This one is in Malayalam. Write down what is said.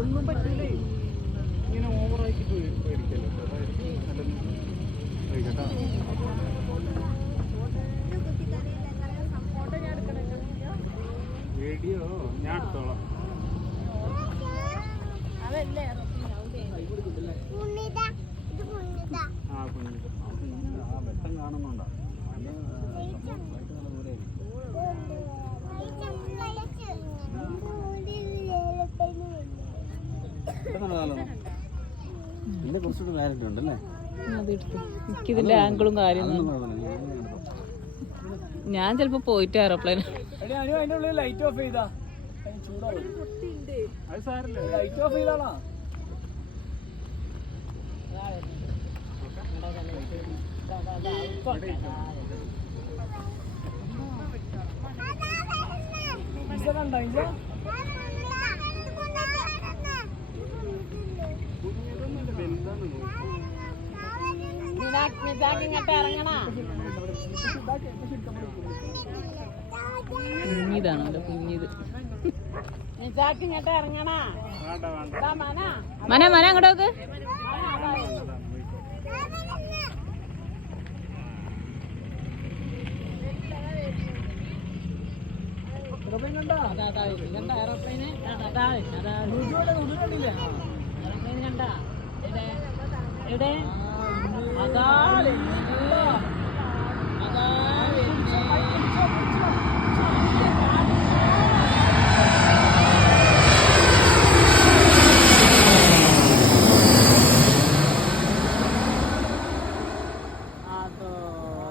ഒന്നും പറ്റില്ലേ ഇങ്ങനെ ഓവറായിട്ട് പേടിക്കല്ലോ. വീഡിയോ ഞാൻ എടുത്തോളാം. വെട്ടം കാണുന്നുണ്ടോ? പിന്നെ കുറച്ചുകൂടി ക്ലാരിറ്റി ഉണ്ടല്ലേ. എനിക്കിതിന്റെ ആംഗിളും കാര്യങ്ങളും ഞാൻ ചിലപ്പോ പോയിട്ട് എയർപ്ലെയിൻ ലൈറ്റ് ഓഫ് ചെയ്താ ലൈറ്റ് ഓഫ് ചെയ്താളാ. കണ്ടോ കുഞ്ഞിതാണല്ലോ കുഞ്ഞിത്. ഇറങ്ങണ മന മന അങ്ങോട്ടോക്ക്. എയർപ്ലെയിന് കണ്ട എവിടെ അതാ